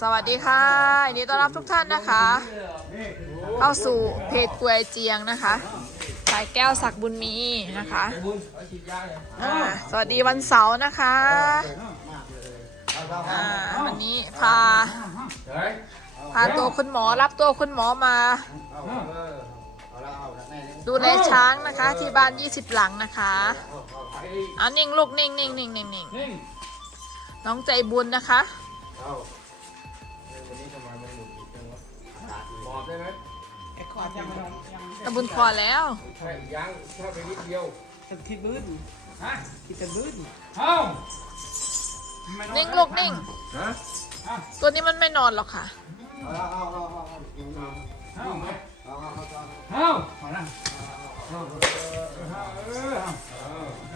สวัสดีค่ะยินดีต้อนรับทุกท่านนะคะ เข้าสู่เพจกวยเจียงนะคะสายแก้วศักบุญมีนะคะอ่าสวัสดีวันเสาร์นะคะอ่าวันนี้พาพาตัวคุณหมอรับตัวคุณหมอมา ดูแลช้างนะคะที่บ้าน 20 หลังนะคะเอานิ่งลูกนิ่งนิ่งนิ่งนิ่งนิ่งน้องใจบุญนะคะ บอกได้ไหมตะบุญพอแล้ว ใช่ยังแค่ไปนิดเดียวคิดบื้นฮะคิดแต่บื้นเอ้านิ่งลูกนิ่ง ฮะตัวนี้มันไม่นอนหรอกค่ะ เอ้าเอ้าเอาละเอ้าเออ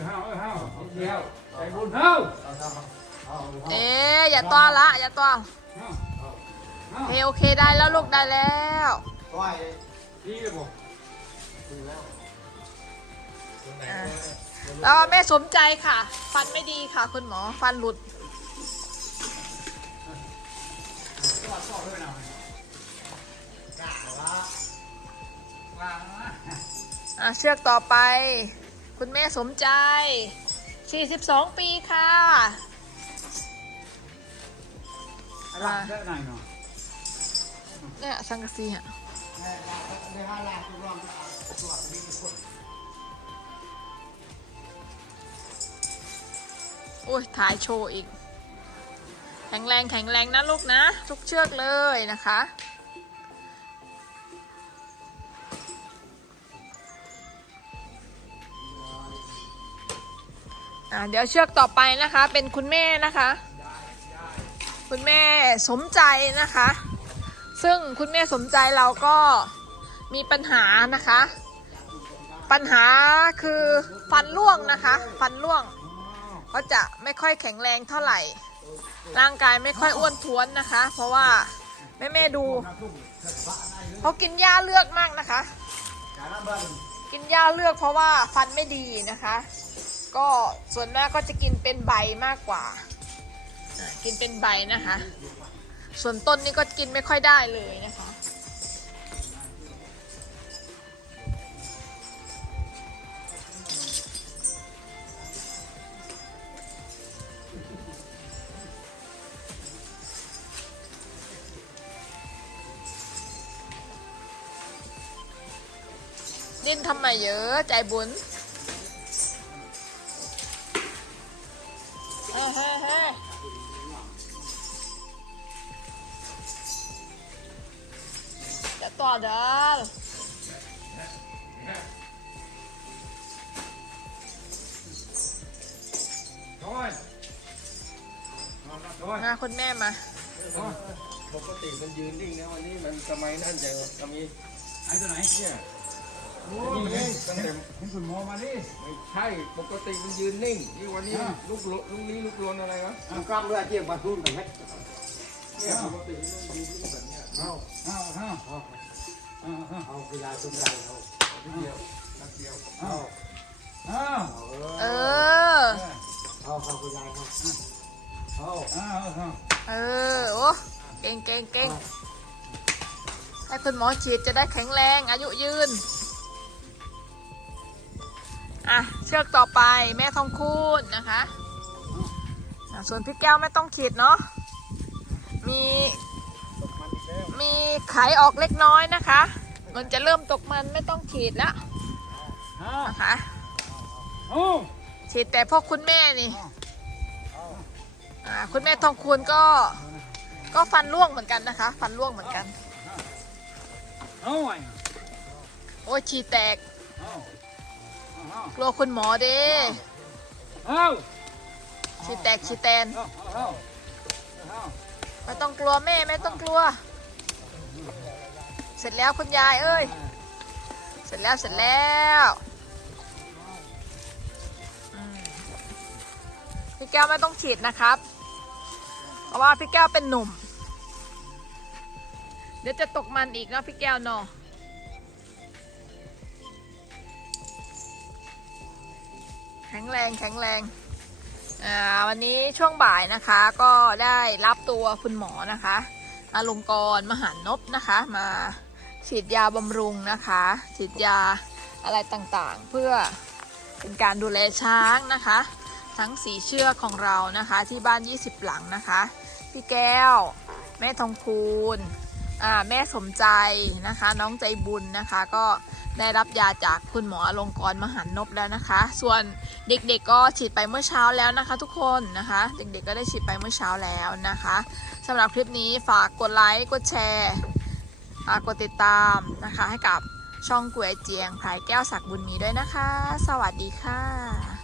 เอ้าเอ้าเอ้าเดียวใจบุญเอ้าเอ๊ะอย่าต้อนละ อย่าต้อนโอ เคโอเคได้แล้วลูกได้แล้วดีเลยบอกอะแล้วแม่สมใจค่ะ ฟันไม่ดีค่ะ คุณหมอฟันหลุดอะเชือกต่อไป คุณแม่สมใจ 42 ปีค่ะหลังได้ไหนเนาะ เนี่ยสังกะสีอะโอ้ยถ่ายโชว์อีก แข็งแรงแข็งแรงนะลูกนะ ทุกเชือกเลยนะคะอ่าเดี๋ยวเชือกต่อไปนะคะ เป็นคุณแม่นะคะ คุณแม่สมใจนะคะ ซึ่งคุณแม่สมใจเราก็มีปัญหานะคะ ปัญหาคือฟันร่วงนะคะ ฟันร่วงก็จะไม่ค่อยแข็งแรงเท่าไหร่ ร่างกายไม่ค่อยอ้วนท้วนนะคะ เพราะว่าแม่แม่ดูเขากินหญ้าเลือกมากนะคะ กินหญ้าเลือกเพราะว่าฟันไม่ดีนะคะ ก็ส่วนมากก็จะกินเป็นใบมากกว่า กินเป็นใบนะคะ ส่วนต้นนี่ก็กินไม่ค่อยได้เลยนะคะดิ้นทำไมเยอะใจบุญเฮ้เฮ้ ต่อเด้อโอ้ยโอ้ยมาคุณแม่มา ปกติมันยืนนิ่งนะวันนี้มันสมัยนั่นจะจะมีไอ้ตัวไหนเนี่ยโอ้นี่ยตั้งแต่เห็นคุณหมอมาดิไม่ใช่ปกติมันยืนนิ่งนี่วันนี้ลูกลุกนี้ลูกลนอะไรวะมันกล้ามเลือดเจียงมาทุ่นกันไหมเนี่ยปกติมันยืนนิ่งแบบเนี้ยเอาเอาเอาเอา เอาเอาพยาจุ่มใจเอานิดเดียวนัดเดียวเอาเอาเออ เอาเอาพยาเขาเอาเอาเอาเออ โอ้ เก่งเก่งเก่งให้คุณหมอฉีดจะได้แข็งแรง อายุยืน อะ เชือกต่อไปแม่ทองคูณนะคะอะส่วนพี่แก้วไม่ต้องฉีดเนาะ มี มีไขออกเล็กน้อยนะคะ มันจะเริ่มตกมันไม่ต้องฉีดแล้วนะคะฉีดแต่พวกคุณแม่นี่คุณแม่ทองคูณก็ก็ฟันร่วงเหมือนกันนะคะ ฟันร่วงเหมือนกันเอาไอ้โอ้ยฉีดแตกกลัวคุณหมอเด้ฉีดแตกฉีดแตนไม่ต้องกลัวแม่ไม่ต้องกลัว เสร็จแล้วคุณยายเอ้ย เสร็จแล้วเสร็จแล้วพี่แก้วไม่ต้องฉีดนะครับ เพราะว่าพี่แก้วเป็นหนุ่ม เดี๋ยวจะตกมันอีกนะพี่แก้วเนาะแข็งแรงแข็งแรงอ่าวันนี้ช่วงบ่ายนะคะก็ได้รับตัวคุณหมอนะคะ อลงกรณ์มหานพนะคะ มาฉีดยาบำรุงนะคะ ฉีดยาอะไรต่างๆ เพื่อเป็นการดูแลช้างนะคะ ทั้งสีเชือกของเรานะคะที่บ้าน 20 หลังนะคะ พี่แก้ว แม่ทองคูณ แม่สมใจนะคะ น้องใจบุญนะคะ ก็ได้รับยาจากคุณหมออลงกรมหันนพแล้วนะคะ ส่วนเด็กๆก็ฉีดไปเมื่อเช้าแล้วนะคะ ทุกคนนะคะ เด็กๆก็ได้ฉีดไปเมื่อเช้าแล้วนะคะสำหรับคลิปนี้ฝากกดไลค์กดแชร์กดติดตามนะคะ ให้กับช่องก๋วยเจียงพายแก้วศักบุญมีด้วยนะคะ สวัสดีค่ะ